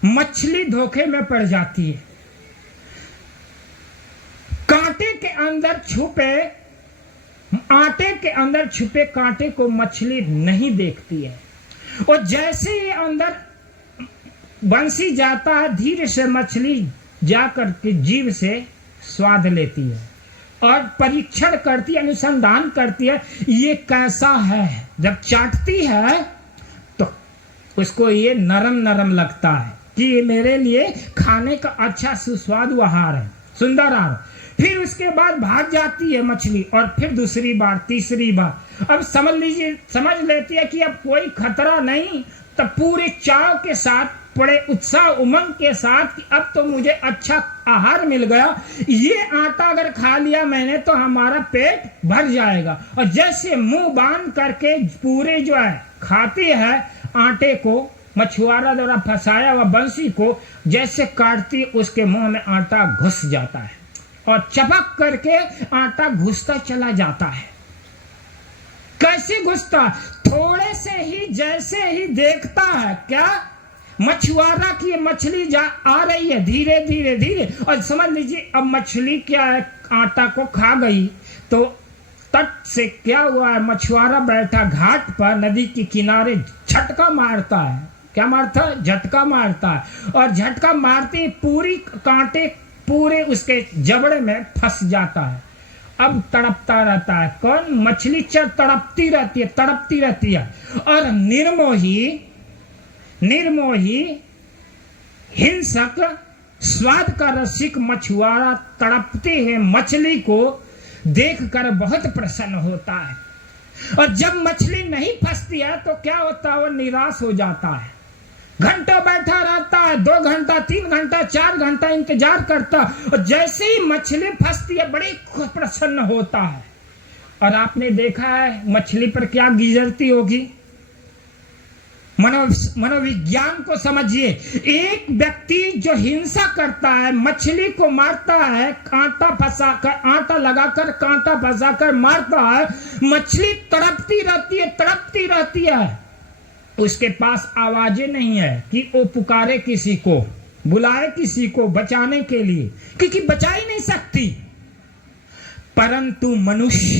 मछली धोखे में पड़ जाती है। कांटे के अंदर छुपे, आटे के अंदर छुपे कांटे को मछली नहीं देखती है। और जैसे ही अंदर बंसी जाता है, धीरे से मछली जाकर के जीभ से स्वाद लेती है और परीक्षण करती है, अनुसंधान करती है, ये कैसा है। जब चाटती है तो उसको ये नरम नरम लगता है कि ये मेरे लिए खाने का अच्छा सुस्वादु आहार है, सुंदर आहार। फिर उसके बाद भाग जाती है मछली, और फिर दूसरी बार, तीसरी बार। अब समझ लीजिए, समझ लेती है कि अब कोई खतरा नहीं, तब पूरे चाव के साथ, बड़े उत्साह उमंग के साथ कि अब तो मुझे अच्छा आहार मिल गया, ये आटा अगर खा लिया मैंने तो हमारा पेट भर जाएगा। और जैसे मुंह बांध करके पूरे जो है खाती है आटे को, मछुआरा द्वारा फंसाया हुआ बंसी को जैसे काटती, उसके मुंह में आटा घुस जाता है और चपक करके आटा घुसता चला जाता है। कैसे घुसता? थोड़े से ही, जैसे ही देखता है क्या मछुआरा की मछली जा आ रही है धीरे धीरे धीरे, और समझ लीजिए अब मछली क्या है, आटा को खा गई। तो तट से क्या हुआ है, मछुआरा बैठा घाट पर नदी के किनारे झटका मारता है। क्या मारता है? झटका मारता है। और झटका मारते पूरी कांटे पूरे उसके जबड़े में फंस जाता है। अब तड़पता रहता है। कौन? मछली तड़पती रहती है, तड़पती रहती है। और निर्मोही हिंसक स्वाद का रसिक मछुआरा तड़पते हैं मछली को देखकर बहुत प्रसन्न होता है। और जब मछली नहीं फंसती है तो क्या होता है? वो निराश हो जाता है, घंटों बैठा रहता है, 2 घंटा, 3 घंटा, 4 घंटा इंतजार करता, और जैसे ही मछली फंसती है बड़ी प्रसन्न होता है। और आपने देखा है मछली पर क्या गुजरती होगी? मनोविज्ञान को समझिए। एक व्यक्ति जो हिंसा करता है, मछली को मारता है, कांटा फंसाकर, आटा लगाकर कांटा फंसाकर मारता है, मछली तड़पती रहती है, तड़पती रहती है। उसके पास आवाजें नहीं है कि वो पुकारे किसी को, बुलाए किसी को बचाने के लिए, क्योंकि बचा ही नहीं सकती। परंतु मनुष्य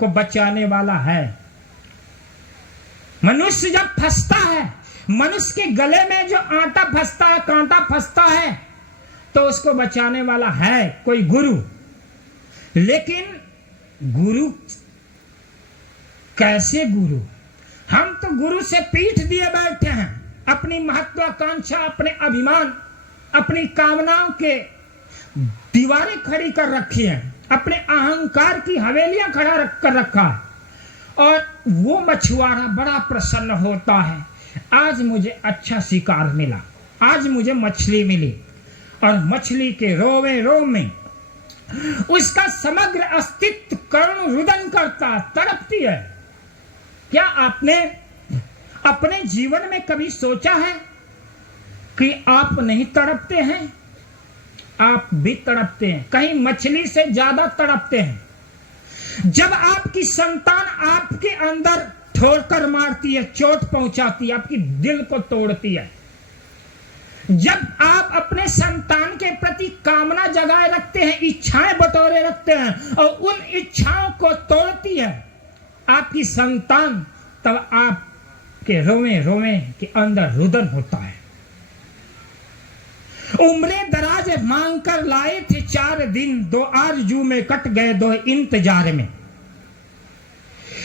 को बचाने वाला है। मनुष्य जब फंसता है, मनुष्य के गले में जो आटा फंसता है, कांटा फंसता है, तो उसको बचाने वाला है कोई गुरु। लेकिन गुरु कैसे गुरु? हम तो गुरु से पीठ दिए बैठे हैं, अपनी महत्वाकांक्षा, अपने अभिमान, अपनी कामनाओं के दीवारें खड़ी कर रखी हैं, अपने अहंकार की हवेलियां खड़ा कर रखा है। और वो मछुआरा बड़ा प्रसन्न होता है, आज मुझे अच्छा शिकार मिला, आज मुझे मछली मिली। और मछली के रोवे रोम में उसका समग्र अस्तित्व करुण रुदन करता, तड़पती है। क्या आपने अपने जीवन में कभी सोचा है कि आप नहीं तड़पते हैं? आप भी तड़पते हैं, कहीं मछली से ज्यादा तड़पते हैं। जब आपकी संतान आपके अंदर ठोकर मारती है, चोट पहुंचाती है, आपकी दिल को तोड़ती है, जब आप अपने संतान के प्रति कामना जगाए रखते हैं, इच्छाएं बटोरे रखते हैं और उन इच्छाओं को तोड़ती है आपकी संतान, तब आपके रोवे रोवे के अंदर रुदन होता है। उम्रे दराज मांग कर लाए थे 4 दिन, 2 आरजू में कट गए 2 इंतजार में।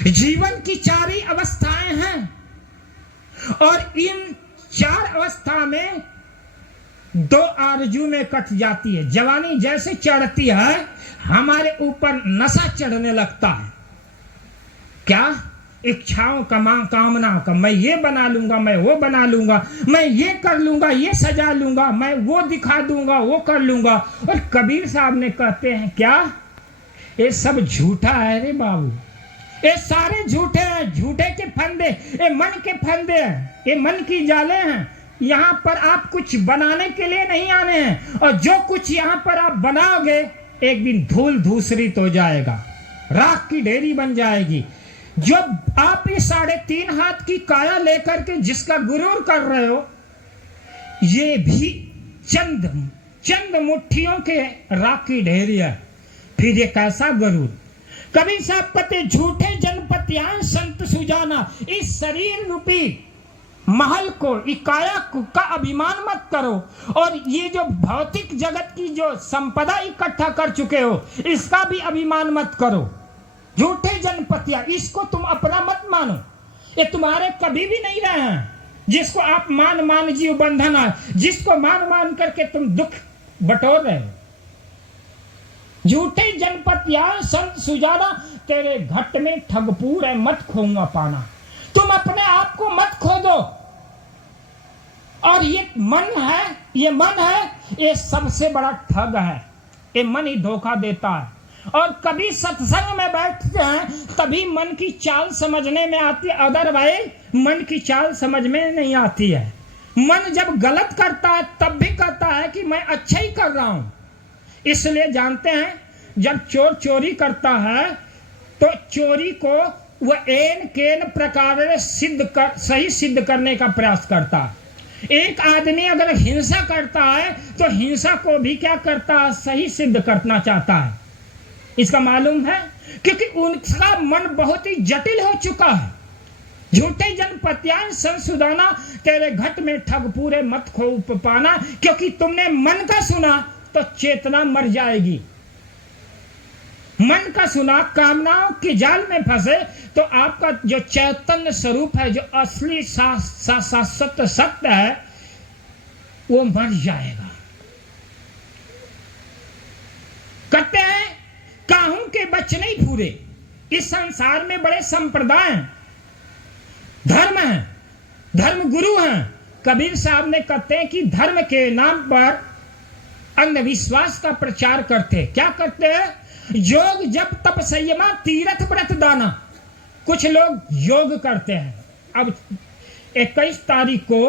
जीवन की 4 ही अवस्थाएं हैं और इन 4 अवस्था में 2 आरजू में कट जाती है। जवानी जैसे चढ़ती है हमारे ऊपर नशा चढ़ने लगता है। क्या? इच्छाओं का कामना का, मैं ये बना लूंगा, मैं वो बना लूंगा, मैं ये कर लूंगा, ये सजा लूंगा, मैं वो दिखा दूंगा, वो कर लूंगा। और कबीर साहब ने कहते हैं क्या? ये सब झूठा है रे बाबू, ये सारे झूठे हैं, झूठे के फंदे, ये मन के फंदे हैं, ये मन की जाले हैं। यहाँ पर आप कुछ बनाने के लिए नहीं आने हैं, और जो कुछ यहाँ पर आप बनाओगे एक दिन धूल धूसरित हो जाएगा, राख की ढेरी बन जाएगी। जो आप ये 3.5 हाथ की काया लेकर के जिसका गुरूर कर रहे हो, ये भी चंद मुट्ठियों के राख की ढेरी है। फिर ये कैसा गुरूर? कबीर साहब कहते झूठे जनपत्यान संत सुजाना, इस शरीर रूपी महल को, इकाया का अभिमान मत करो, और ये जो भौतिक जगत की जो संपदा इकट्ठा कर चुके हो इसका भी अभिमान मत करो। झूठे जनपतिया, इसको तुम अपना मत मानो, ये तुम्हारे कभी भी नहीं रहे हैं। जिसको आप मान जीव बंधन है, जिसको मान करके तुम दुख बटोर रहे हो। झूठे जनपतिया संत सुजाना, तेरे घट में ठगपूर है, मत खोऊंगा पाना। तुम अपने आप को मत खो दो। और ये मन है, ये सबसे बड़ा ठग है। ये मन ही धोखा देता है। और कभी सत्संग में बैठते हैं तभी मन की चाल समझने में आती है, अदरवाइज मन की चाल समझ में नहीं आती है। मन जब गलत करता है तब भी कहता है कि मैं अच्छा ही कर रहा हूं। इसलिए जानते हैं, जब चोर चोरी करता है तो चोरी को वह एन केन प्रकार सही सिद्ध करने का प्रयास करता है। एक आदमी अगर हिंसा करता है तो हिंसा को भी क्या करता है? सही सिद्ध करना चाहता है। इसका मालूम है, क्योंकि उनका मन बहुत ही जटिल हो चुका है। झूठे जनपत्यान संसुदाना, तेरे घट में ठग पूरे मत खो पाना। क्योंकि तुमने मन का सुना तो चेतना मर जाएगी। मन का सुना, कामनाओं के जाल में फंसे तो आपका जो चैतन्य स्वरूप है, जो असली शाश्वत सत्य है, वो मर जाएगा। कहते हैं काहू के बच नहीं पूरे। इस संसार में बड़े संप्रदाय हैं, धर्म हैं, धर्म गुरु हैं। कबीर साहब ने कहते हैं कि धर्म के नाम पर अंधविश्वास का प्रचार करते। क्या करते हैं? योग जप तप संयमा तीर्थ व्रत दाना। कुछ लोग योग करते हैं। अब 21 तारीख को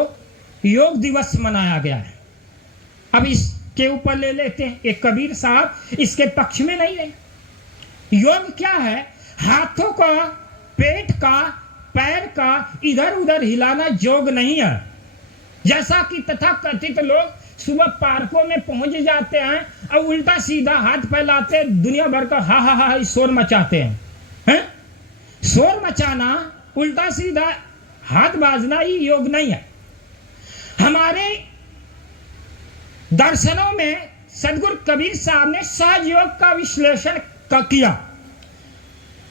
योग दिवस मनाया गया है। अब इसके ऊपर ले लेते हैं। एक कबीर साहब इसके पक्ष में नहीं है। योग क्या है? हाथों का, पेट का, पैर का इधर उधर हिलाना योग नहीं है। जैसा कि तथाकथित लोग सुबह पार्कों में पहुंच जाते हैं और उल्टा सीधा हाथ फैलाते हैं, दुनिया भर का हा हा हा शोर मचाते हैं। शोर मचाना, उल्टा सीधा हाथ बाजना ही योग नहीं है। हमारे दर्शनों में सदगुरु कबीर साहब ने सहज योग का विश्लेषण किया।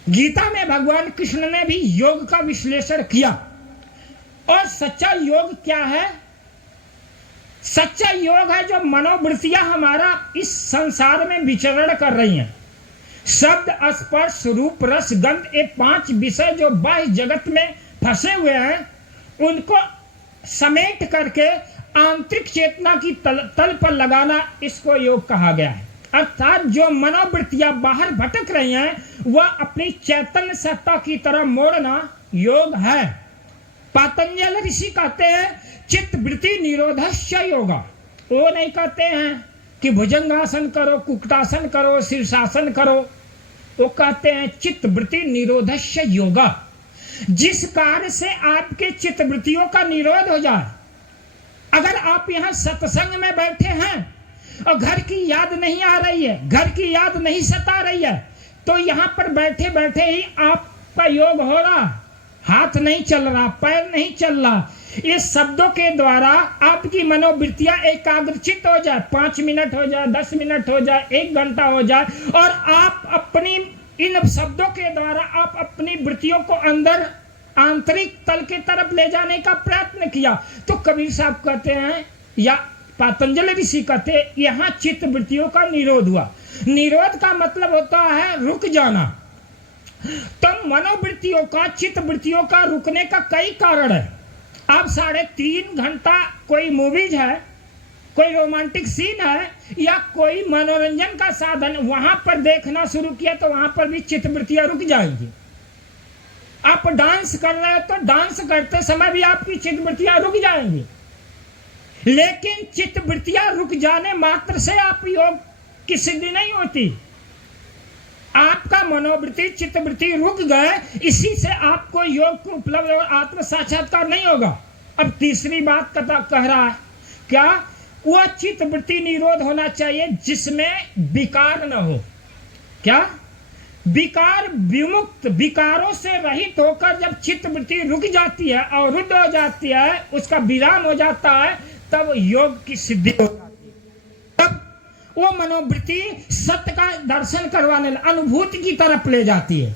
गीता में भगवान कृष्ण ने भी योग का विश्लेषण किया। और सच्चा योग क्या है? सच्चा योग है जो मनोवृत्तियां हमारा इस संसार में विचरण कर रही हैं। शब्द, स्पर्श, रूप, रस, गंध, ये 5 विषय जो बाह्य जगत में फंसे हुए हैं, उनको समेट करके आंतरिक चेतना की तल पर लगाना, इसको योग कहा गया है। अर्थात जो मनोवृत्तियां बाहर भटक रही हैं वह अपनी चैतन्य सत्ता की तरह मोड़ना योग है। पातंजल ऋषि कहते हैं चित्त वृत्ति निरोधस्य योगा। वो नहीं कहते हैं कि भुजंगासन करो, कुक्कुटासन करो, शीर्षासन करो। वो कहते हैं चित्त वृत्ति निरोधस्य योगा। जिस कार्य से आपके चित्त वृत्तियों का निरोध हो जाए, अगर आप यहाँ सत्संग में बैठे हैं और घर की याद नहीं आ रही है, घर की याद नहीं सता रही है, तो यहाँ पर बैठे बैठे ही आपका योग हो रहा, हाथ नहीं चल रहा, पैर नहीं चल रहा। इस शब्दों के द्वारा आपकी मनोवृत्तियां एकाग्रचित हो जाए, 5 मिनट हो जाए, 10 मिनट हो जाए, 1 घंटा हो जाए, और आप अपनी इन शब्दों के द्वारा आप अपनी वृत्तियों को अंदर आंतरिक तल के तरफ ले जाने का प्रयत्न किया, तो कबीर साहब कहते हैं या पतंजलि ऋषि कहते हैं, यहाँ चित्त वृत्तियों का निरोध हुआ। निरोध का मतलब होता है रुक जाना। तो मनोवृत्तियों का, चित्त वृत्तियों का रुकने का कई कारण है। आप 3.5 घंटा कोई मूवीज है, कोई रोमांटिक सीन है, या कोई मनोरंजन का साधन वहां पर देखना शुरू किया, तो वहां पर भी चित्तवृत्तियां रुक जाएंगी। आप डांस कर रहे हो तो डांस करते समय भी आपकी चित्तवृत्तियां रुक जाएंगी। लेकिन चित्तवृत्तियां रुक जाने मात्र से आप योग की सिद्धि नहीं होती। आपका मनोवृत्ति, चित्तवृत्ति रुक गए, इसी से आपको योग को उपलब्ध और आत्म साक्षात्कार नहीं होगा। अब तीसरी बात कह रहा है, क्या? वह चित्तवृत्ति निरोध होना चाहिए जिसमें विकार न हो। क्या? विकार विमुक्त, विकारों से रहित होकर जब चित्तवृत्ति रुक जाती है, अवरुद्ध हो जाती है, उसका विराम हो जाता है, तब योग की सिद्धि हो जाती है। तब वो मनोवृत्ति सत्य का दर्शन करवाने, अनुभूति की तरफ ले जाती है।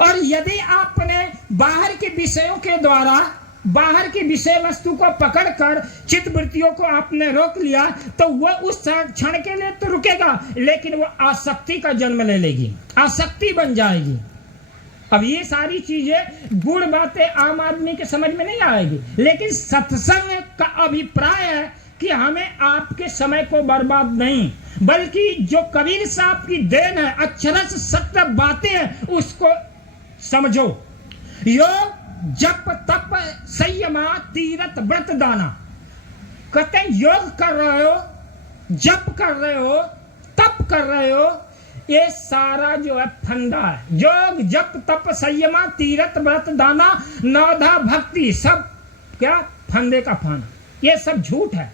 और यदि आपने बाहर के विषयों के द्वारा, बाहर की विषय वस्तु को पकड़कर चित्तवृत्तियों को आपने रोक लिया, तो वह उस क्षण के लिए तो रुकेगा, लेकिन वह आसक्ति का जन्म ले लेगी, आसक्ति बन जाएगी। अब ये सारी चीजें गुण बातें आम आदमी के समझ में नहीं आएगी, लेकिन सत्संग का अभिप्राय है कि हमें आपके समय को बर्बाद नहीं, बल्कि जो कबीर साहब की देन है, अक्षरश सत्य बातें हैं, उसको समझो। योग जप तप संयमा तीरथ व्रत दाना, कहते हैं योग कर रहे हो, जप कर रहे हो, तप कर रहे हो, ये सारा जो है फंदा है। योग जप तप संयमा तीरथ व्रत दाना नवधा भक्ति, सब क्या? फंदे का फाना, ये सब झूठ है।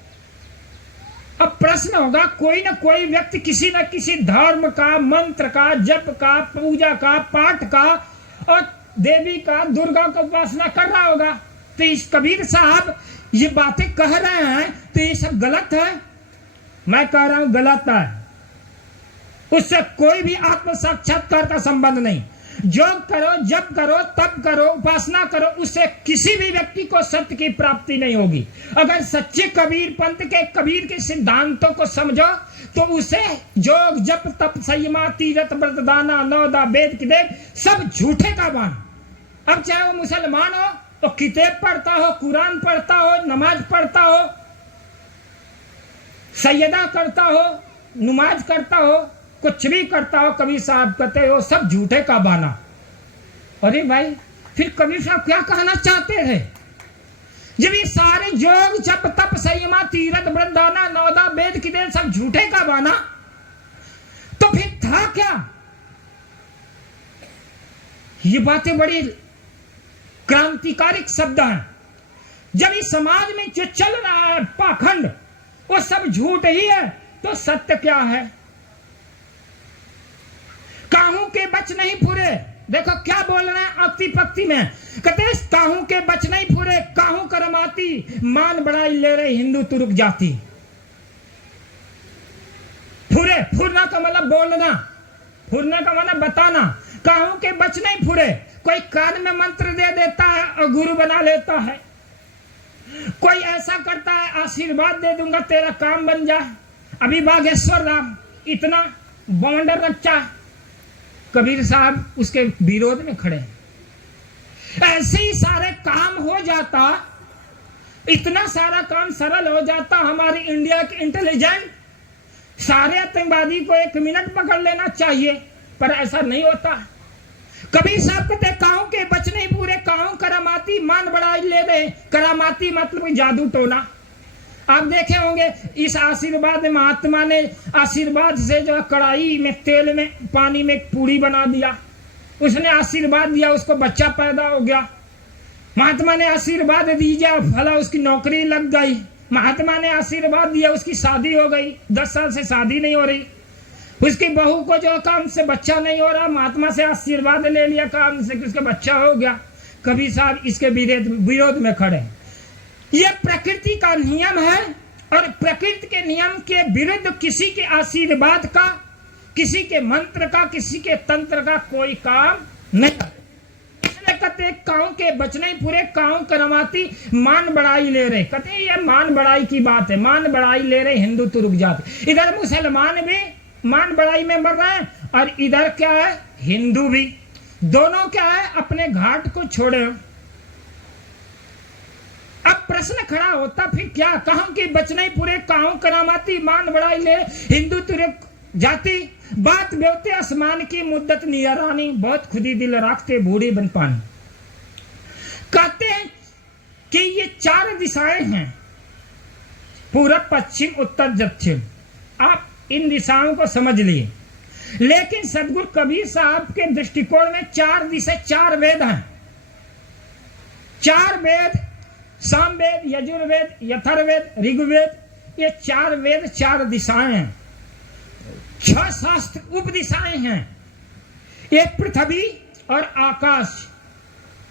अब प्रश्न होगा, कोई ना कोई व्यक्ति किसी न किसी धर्म का, मंत्र का, जप का, पूजा का, पाठ का और देवी का, दुर्गा का उपासना कर रहा होगा। तो इस कबीर साहब ये बातें कह रहे हैं, तो ये सब गलत है। मैं कह रहा हूं गलत है, उससे कोई भी आत्म साक्षात्कार का संबंध नहीं। योग करो, जप करो, तप करो, उपासना करो, उससे किसी भी व्यक्ति को सत्य की प्राप्ति नहीं होगी। अगर सच्चे कबीर पंथ के, कबीर के सिद्धांतों को समझो, तो उसे योग जप तप संयमा तीरथ व्रत दाना नवदा वेद की देव सब झूठे का बान। अब चाहे वो मुसलमान हो तो किताब पढ़ता हो, कुरान पढ़ता हो, नमाज पढ़ता हो, सैयदा करता हो, नमाज करता हो, कुछ भी करता हो, कबीर साहब कहते हो सब झूठे का बाना। अरे भाई, फिर कबीर साहब क्या कहना चाहते थे? जब ये सारे योग जप तप संयमा तीरथ व्रत दाना नवदा वेद की देन सब झूठे का बाना, तो फिर था क्या? ये बातें बड़ी क्रांतिकारी शब्द हैं। जब इस समाज में जो चल रहा है पाखंड, वो सब झूठ ही है, तो सत्य क्या है? काहू के बच नहीं फुरे, देखो क्या बोल रहे हैं अक्ति पक्ति में, कहते काहू के बच नहीं फुरे, काहू करमाती मान बढ़ाई ले रहे हिंदू तुरुक जाति। फुरे, फुरना का मतलब बोलना, फुरना का मतलब बताना। काहू के बच नहीं फुरे, कोई कान में मंत्र दे देता है और गुरु बना लेता है, कोई ऐसा करता है आशीर्वाद दे दूंगा तेरा काम बन जाए। अभी बागेश्वर राम इतना बवंडर रचा, कबीर साहब उसके विरोध में खड़े। ऐसे ही सारे काम हो जाता, इतना सारा काम सरल हो जाता। हमारी इंडिया के इंटेलिजेंट सारे आतंकवादी को 1 मिनट पकड़ लेना चाहिए, पर ऐसा नहीं होता। कबीर साहब कहते काहू के बच नहीं पूरे, काहू करामाती मान बढ़ाई ले रहे। करामाती मतलब जादू टोना। आप देखे होंगे इस आशीर्वाद में महात्मा ने आशीर्वाद से जो कढ़ाई में तेल में पानी में पूरी बना दिया, उसने आशीर्वाद दिया, उसको बच्चा पैदा हो गया। महात्मा ने आशीर्वाद दीजिए, भला उसकी नौकरी लग गई। महात्मा ने आशीर्वाद दिया, उसकी शादी हो गई, 10 साल से शादी नहीं हो रही। उसकी बहू को जो काम से बच्चा नहीं हो रहा, महात्मा से आशीर्वाद ले लिया काम से कि उसका बच्चा हो गया। कबीर साहब इसके विरोध में खड़े। यह प्रकृति का नियम है और प्रकृति के नियम के विरुद्ध किसी के आशीर्वाद का, किसी के मंत्र का, किसी के तंत्र का कोई काम नहीं। कहते काऊ के बचने पूरे काऊ करमाती मान बढ़ाई ले रहे। कहते ये मान बढ़ाई की बात है, मान बढ़ाई ले रहे हिंदू तो रुक जाते। इधर मुसलमान भी मान बढ़ाई में मर रहे हैं और इधर क्या है हिंदू भी, दोनों क्या है अपने घाट को छोड़े। अब प्रश्न खड़ा होता फिर क्या, कहूं कि बचने पूरे काऊ करामाती मान बढ़ाई ले हिंदू तो रुक जाती। बात बेवते आसमान की मुद्दत नियरानी, बहुत खुदी दिल राखते बूढ़ी बन पानी। कहते हैं कि ये 4 दिशाएं हैं, पूरब पश्चिम उत्तर दक्षिण। आप इन दिशाओं को समझ लिए, लेकिन सदगुरु कबीर साहब के दृष्टिकोण में 4 दिशा 4 वेद हैं। 4 वेद, सामवेद, यजुर्वेद, यथर्वेद, ऋग्वेद, ये 4 वेद 4 दिशाएं हैं। 6 शास्त्र उपदिशाएं हैं, एक पृथ्वी और आकाश,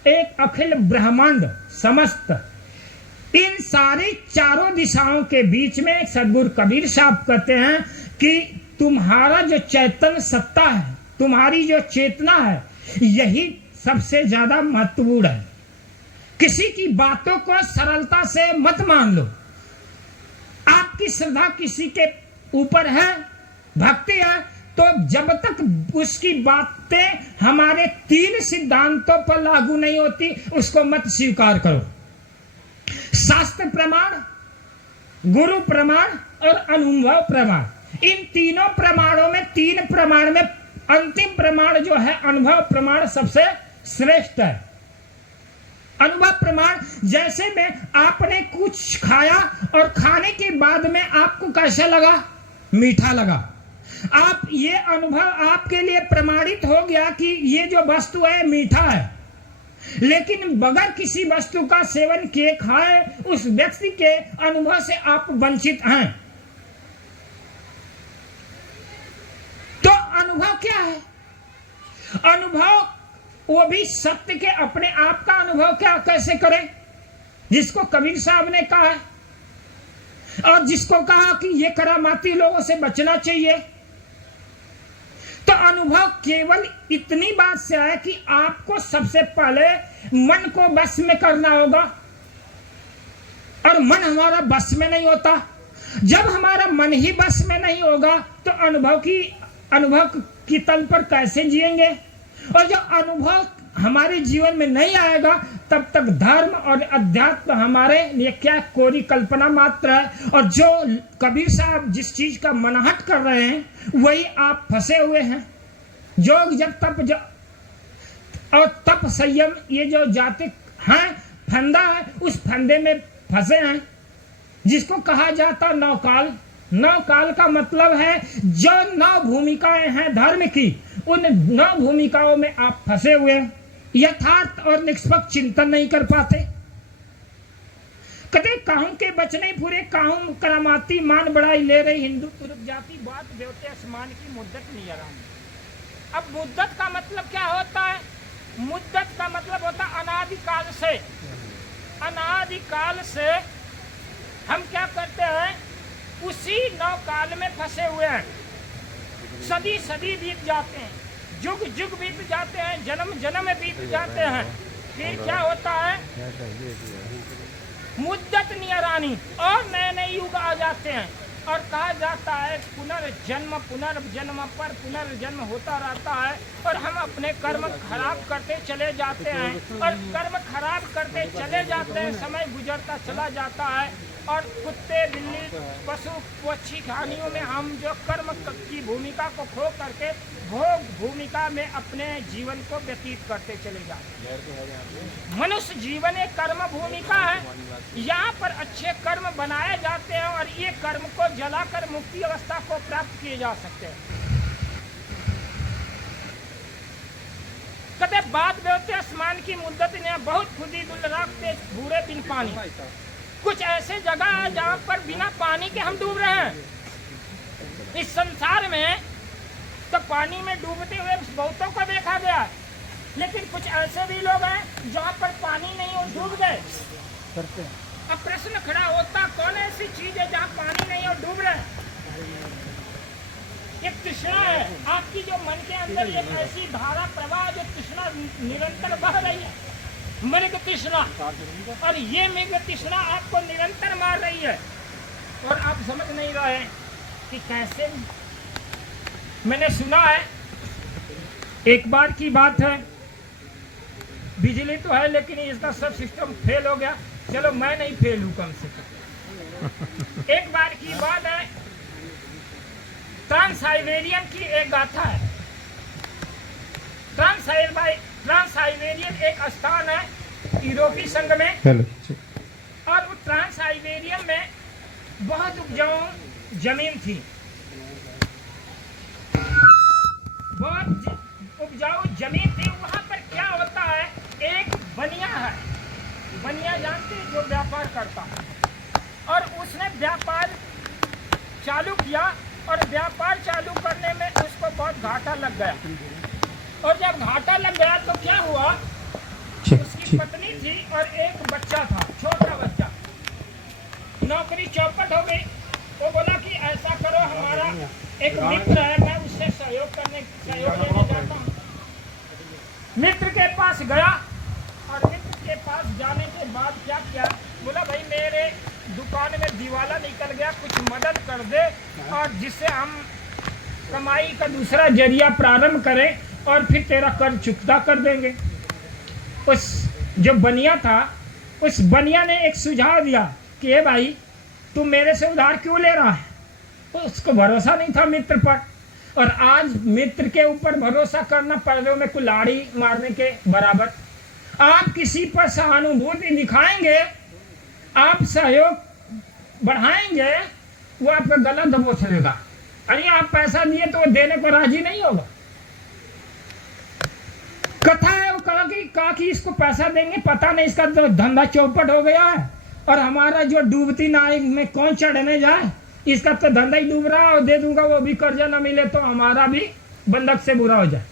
एक अखिल ब्रह्मांड समस्त। इन सारी 4 दिशाओं के बीच में सदगुरु कबीर साहब कहते हैं कि तुम्हारा जो चैतन्य सत्ता है, तुम्हारी जो चेतना है, यही सबसे ज्यादा महत्वपूर्ण है। किसी की बातों को सरलता से मत मान लो। आपकी श्रद्धा किसी के ऊपर है, भक्ति है, तो जब तक उसकी बातें हमारे 3 सिद्धांतों पर लागू नहीं होती, उसको मत स्वीकार करो। शास्त्र प्रमाण, गुरु प्रमाण और अनुभव प्रमाण। इन तीनों प्रमाणों में 3 प्रमाण में अंतिम प्रमाण जो है अनुभव प्रमाण सबसे श्रेष्ठ है। अनुभव प्रमाण जैसे में आपने कुछ खाया और खाने के बाद में आपको कैसा लगा, मीठा लगा। आप ये अनुभव आपके लिए प्रमाणित हो गया कि ये जो वस्तु है मीठा है। लेकिन बगैर किसी वस्तु का सेवन किए खाए उस व्यक्ति के अनुभव से आप वंचित हैं। तो अनुभव क्या है? अनुभव वो भी सत्य के अपने आप का अनुभव क्या कैसे करें, जिसको कबीर साहब ने कहा है, और जिसको कहा कि ये करामाती लोगों से बचना चाहिए। तो अनुभव केवल इतनी बात से है कि आपको सबसे पहले मन को बस में करना होगा, और मन हमारा बस में नहीं होता। जब हमारा मन ही बस में नहीं होगा तो अनुभव की तल पर कैसे जिएंगे? और जो अनुभव हमारे जीवन में नहीं आएगा तब तक धर्म और अध्यात्म हमारे लिए क्या कोरी कल्पना मात्र है। और जो कबीर साहब जिस चीज का मनाहट कर रहे हैं वही आप फंसे हुए हैं। योग जब तप और तप संयम ये जो जाते हैं फंदा है, उस फंदे में फंसे हैं, जिसको कहा जाता नौकाल। नौकाल का मतलब है जो 9 भूमिकाएं हैं धर्म की, उन 9 भूमिकाओं में आप फंसे हुए हैं। यथार्थ और निष्पक्ष चिंतन नहीं कर पाते। कदे काहू के बचने पूरे काहू करामाती मान बढ़ाई ले रही हिंदू तुर्क जाति बात देवते आसमान की मुद्दत नहीं आराम। अब मुद्दत का मतलब क्या होता है? मुद्दत का मतलब होता है अनादिकाल से। अनादिकाल से हम क्या करते हैं, उसी 9 काल में फंसे हुए हैं। सदी सदी बीत जाते हैं, युग युग बीत जाते हैं, जन्म जन्म बीत जाते हैं। फिर क्या होता है? मुद्दत नियरानी और नए नए युग आ जाते हैं। और कहा जाता है पुनर्जन्म पर पुनर्जन्म होता रहता है। और हम अपने कर्म खराब करते चले जाते हैं, और कर्म खराब करते चले जाते हैं, समय गुजरता चला जाता है। और कुत्ते बिल्ली पशु पक्षी कहानियों में हम जो कर्म की भूमिका को खो करके भोग भूमिका में अपने जीवन को व्यतीत करते चले जाते हैं। मनुष्य जीवन एक कर्म भूमिका है। यहाँ पर अच्छे कर्म बनाए जाते हैं और ये कर्म को जलाकर मुक्ति अवस्था को प्राप्त किए जा सकते हैं। बात बेवते आसमान की मुद्दत ने बहुत खुदी दुल राखते भूरे बिन पानी। कुछ ऐसे जगह है जहां पर बिना पानी के हम डूब रहे हैं। इस संसार में तो पानी में डूबते हुए बहुतों को देखा गया, लेकिन कुछ ऐसे भी लोग हैं जहां पर पानी नहीं और डूब गए। अब प्रश्न खड़ा होता, कौन ऐसी चीज है जहां पानी नहीं और डूब रहे? एक तृष्णा है आपकी, जो मन के अंदर एक ऐसी धारा प्रवाह जो तृष्णा निरंतर बह रही है, मृग तृष्णा। और ये मृग तृष्णा आपको निरंतर मार रही है और आप समझ नहीं रहे कि कैसे। मैंने सुना है, एक बार की बात है, बिजली तो है लेकिन इसका सब सिस्टम फेल हो गया। चलो मैं नहीं फेल हूं कम से कम। एक बार की बात है, ट्रांस साइबेरियन की एक गाथा है। ट्रांस साइबेरियन एक स्थान है यूरोपीय संघ में, और वो ट्रांस साइबेरियन में बहुत उपजाऊ जमीन थी, बहुत उपजाऊ जमीन थी। वहां पर क्या होता है, एक बनिया है, बनिया जानते जो व्यापार करता है, और उसने व्यापार चालू किया, और व्यापार चालू करने में उसको बहुत घाटा लग गया। और जब घाटा लग गया तो क्या हुआ, उसकी पत्नी थी और एक बच्चा था, छोटा बच्चा। नौकरी चौपट हो गई। वो बोला कि ऐसा करो, हमारा एक मित्र है, मैं उससे सहयोग लेने जाता हूँ। मित्र के पास गया, और मित्र के पास जाने के बाद क्या किया, बोला भाई मेरे दुकान में दिवाला निकल गया, कुछ मदद कर दे, और जिससे हम कमाई का दूसरा जरिया प्रारंभ करें और फिर तेरा कर्ज चुकता कर देंगे। उस जो बनिया था, उस बनिया ने एक सुझाव दिया कि ये भाई तू मेरे से उधार क्यों ले रहा है। उसको भरोसा नहीं था मित्र पर, और आज मित्र के ऊपर भरोसा करना पर्दों में कुल्हाड़ी मारने के बराबर। आप किसी पर सहानुभूति दिखाएंगे, आप सहयोग बढ़ाएंगे, वो आपका गला दबोच लेगा। अरे आप पैसा दिए तो वो देने को राजी नहीं होगा। कथा है, वो कहा कि इसको पैसा देंगे, पता नहीं इसका तो धंधा चौपट हो गया है, और हमारा जो डूबती नाव में कौन चढ़ने जाए, इसका तो धंधा ही डूब रहा है, और दे दूंगा वो भी कर्जा ना मिले तो हमारा भी बंधक से बुरा हो जाए।